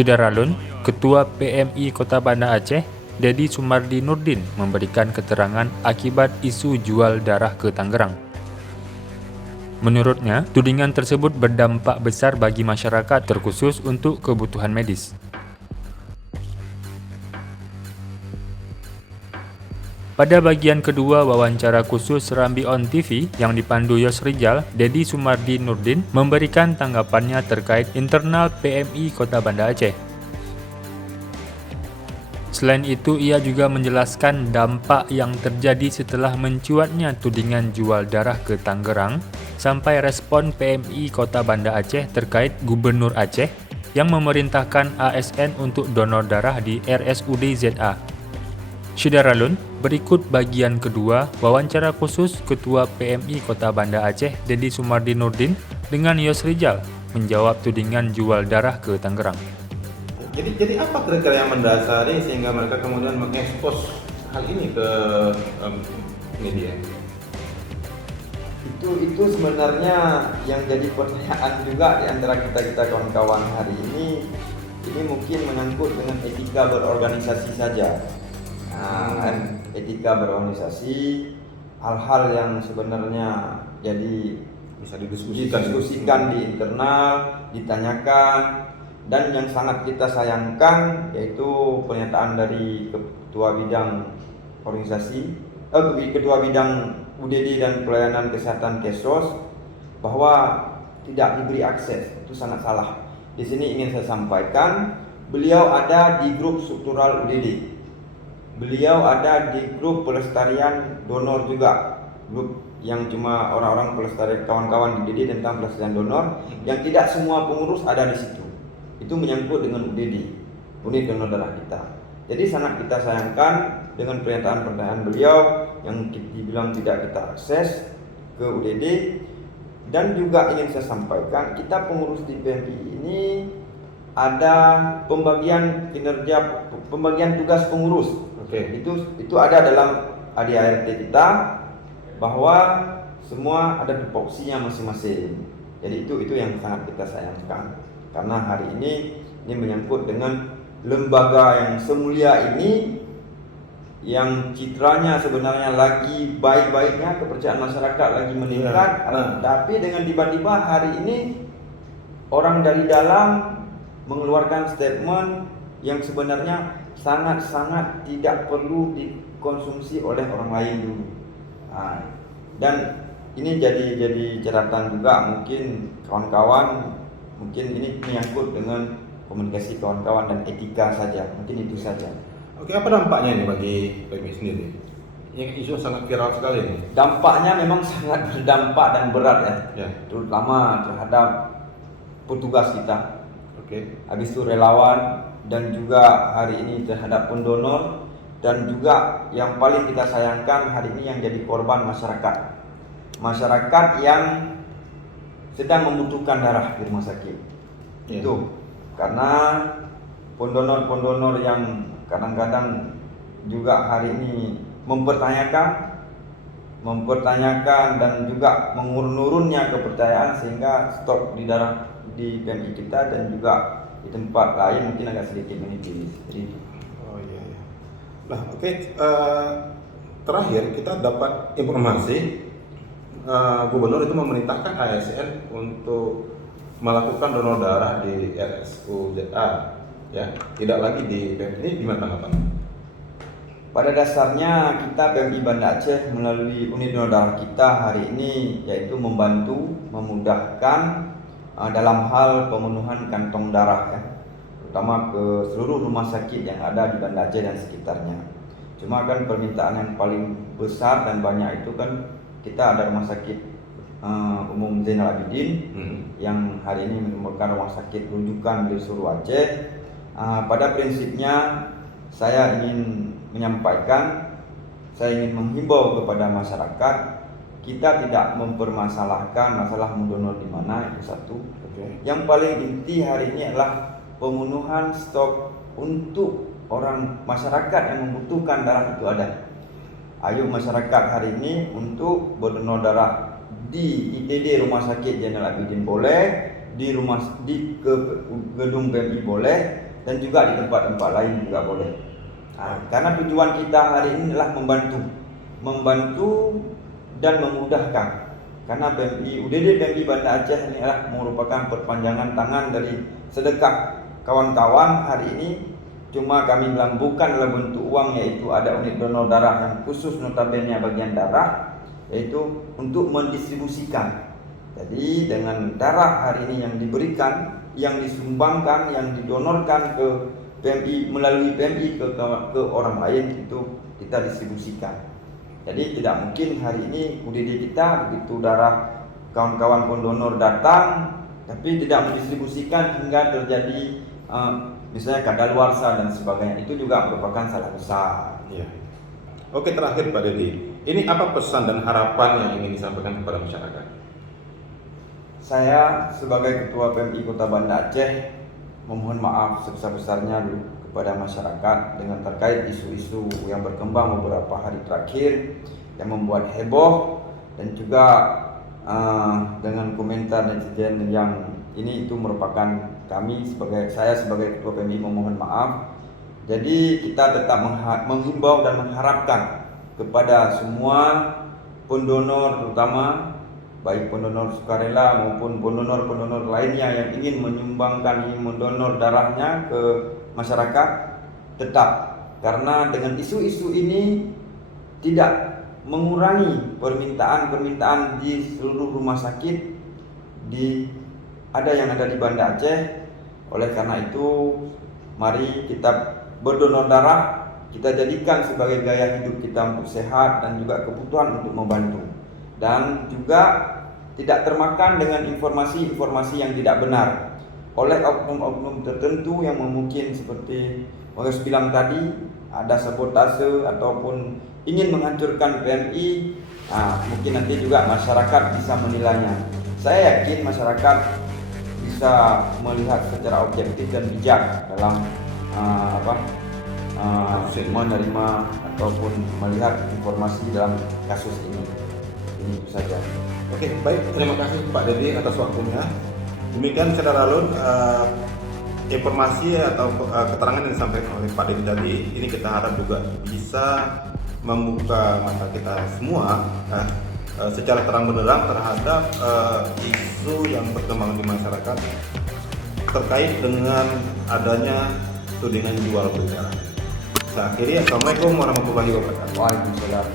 Syederalun, Ketua PMI Kota Banda Aceh, Dedi Sumardi Nurdin memberikan keterangan akibat isu jual darah ke Tangerang. Menurutnya, tudingan tersebut berdampak besar bagi masyarakat terkhusus untuk kebutuhan medis. Pada bagian kedua wawancara khusus Serambi On TV yang dipandu Yos Rijal, Dedi Sumardi Nurdin memberikan tanggapannya terkait internal PMI Kota Banda Aceh. Selain itu, ia juga menjelaskan dampak yang terjadi setelah mencuatnya tudingan jual darah ke Tangerang sampai respon PMI Kota Banda Aceh terkait Gubernur Aceh yang memerintahkan ASN untuk donor darah di RSUD ZA. Syederalun, berikut bagian kedua wawancara khusus Ketua PMI Kota Banda Aceh Dedi Sumardi Nurdin dengan Yos Rijal menjawab tudingan jual darah ke Tangerang. Jadi apa kira-kira yang mendasari sehingga mereka kemudian mengekspos hal ini ke media? Itu sebenarnya yang jadi pertanyaan juga di antara kita kawan-kawan hari ini mungkin menyangkut dengan etika berorganisasi saja. Etika berorganisasi, hal-hal yang sebenarnya jadi Bisa didiskusikan di internal, ditanyakan, dan yang sangat kita sayangkan yaitu pernyataan dari Ketua Bidang Organisasi, Ketua Bidang UDD dan Pelayanan Kesehatan Kesos bahwa tidak diberi akses. Itu sangat salah. Di sini ingin saya sampaikan, beliau ada di grup struktural UDD. Beliau ada di grup pelestarian donor juga, grup yang cuma orang-orang pelestarian, kawan-kawan di UDD tentang pelestarian donor, yang tidak semua pengurus ada di situ. Itu menyangkut dengan UDD, unit donor darah kita. Jadi sangat kita sayangkan dengan pernyataan beliau yang dibilang tidak kita akses ke UDD. Dan juga ingin saya sampaikan, kita pengurus di PMI ini ada pembagian kinerja, pembagian tugas pengurus. Itu ada dalam ADART kita, bahwa semua ada tupoksinya masing-masing. Jadi itu yang sangat kita sayangkan, karena hari ini menyangkut dengan lembaga yang semulia ini, yang citranya sebenarnya lagi baik-baiknya, kepercayaan masyarakat lagi meningkat, tapi dengan tiba-tiba hari ini orang dari dalam mengeluarkan statement yang sebenarnya sangat-sangat tidak perlu dikonsumsi oleh orang lain dulu. Dan ini jadi catatan juga, mungkin kawan-kawan, mungkin ini menyangkut dengan komunikasi kawan-kawan dan etika saja, mungkin itu saja. Oke, apa dampaknya ini bagi PMI sendiri? Yang isu sangat viral sekali ini. Dampaknya memang sangat berdampak dan berat ya. Terutama terhadap petugas kita. Habis itu relawan, dan juga hari ini terhadap pendonor, dan juga yang paling kita sayangkan hari ini yang jadi korban masyarakat yang sedang membutuhkan darah di rumah sakit. Itu karena pendonor yang kadang-kadang juga hari ini mempertanyakan dan juga menurunnya kepercayaan, sehingga stok di darah di PMI kita dan juga di tempat lain mungkin agak sedikit menipis. Terakhir kita dapat informasi gubernur itu memerintahkan ASN untuk melakukan donor darah di RSUZA, ya, tidak lagi di PMI. Ini gimana tanggapannya? Pada dasarnya kita PMI Banda Aceh melalui unit donor darah kita hari ini yaitu membantu, memudahkan dalam hal pemenuhan kantong darah, terutama ke seluruh rumah sakit yang ada di Banda Aceh dan sekitarnya. Cuma kan permintaan yang paling besar dan banyak itu kan kita ada rumah sakit umum Zainal Abidin yang hari ini merupakan rumah sakit rujukan di seluruh Aceh. Pada prinsipnya saya ingin menyampaikan, saya ingin menghimbau kepada masyarakat, kita tidak mempermasalahkan masalah mendonor di mana, itu satu. Yang paling inti hari ini adalah pemenuhan stok untuk orang masyarakat yang membutuhkan darah itu ada. Ayo masyarakat hari ini untuk berdonor darah di ITD Rumah Sakit Zainal Abidin boleh, di gedung PMI boleh, dan juga di tempat-tempat lain juga boleh. Karena tujuan kita hari ini adalah membantu dan memudahkan. Karena UDD PMI Banda Aceh ini adalah merupakan perpanjangan tangan dari sedekah kawan-kawan hari ini. Cuma kami bilang bukan dalam bentuk uang, yaitu ada unit donor darah yang khusus notabene bagian darah, yaitu untuk mendistribusikan. Jadi dengan darah hari ini yang diberikan, yang disumbangkan, yang didonorkan ke PMI melalui PMI ke orang lain, itu kita distribusikan. Jadi tidak mungkin hari ini UDD kita begitu darah kawan-kawan pendonor datang tapi tidak mendistribusikan hingga terjadi misalnya kadaluarsa dan sebagainya. Itu juga merupakan salah besar. Iya. Oke, terakhir Pak Dedi, ini apa pesan dan harapan yang ingin disampaikan kepada masyarakat? Saya sebagai Ketua PMI Kota Banda Aceh memohon maaf sebesar-besarnya kepada masyarakat dengan terkait isu-isu yang berkembang beberapa hari terakhir yang membuat heboh, dan juga dengan komentar netizen yang ini itu merupakan saya sebagai Ketua PMI memohon maaf. Jadi kita tetap menghimbau dan mengharapkan kepada semua pendonor, terutama baik pendonor sukarela maupun pendonor lainnya yang ingin menyumbangkan, ingin mendonor darahnya ke masyarakat, tetap, karena dengan isu-isu ini tidak mengurangi permintaan di seluruh rumah sakit ada di Banda Aceh. Oleh karena itu, mari kita berdonor darah, kita jadikan sebagai gaya hidup kita untuk sehat dan juga kebutuhan untuk membantu, dan juga tidak termakan dengan informasi-informasi yang tidak benar oleh oknum-oknum tertentu yang mungkin seperti Mas bilang tadi, ada sabotase ataupun ingin menghancurkan PMI. Mungkin nanti juga masyarakat bisa menilainya. Saya yakin masyarakat bisa melihat secara objektif dan bijak dalam menerima ataupun melihat informasi dalam kasus ini. Ini itu saja. Oke, baik. Terima kasih Pak Dedi atas waktunya. Demikian secara alur informasi atau keterangan yang disampaikan oleh Pak Dedi tadi. Ini kita harap juga bisa membuka mata kita semua secara terang benderang terhadap isu yang berkembang di masyarakat terkait dengan adanya tudingan jual beli darah. Saya akhiri, assalamualaikum warahmatullahi wabarakatuh. Waalaikumsalam.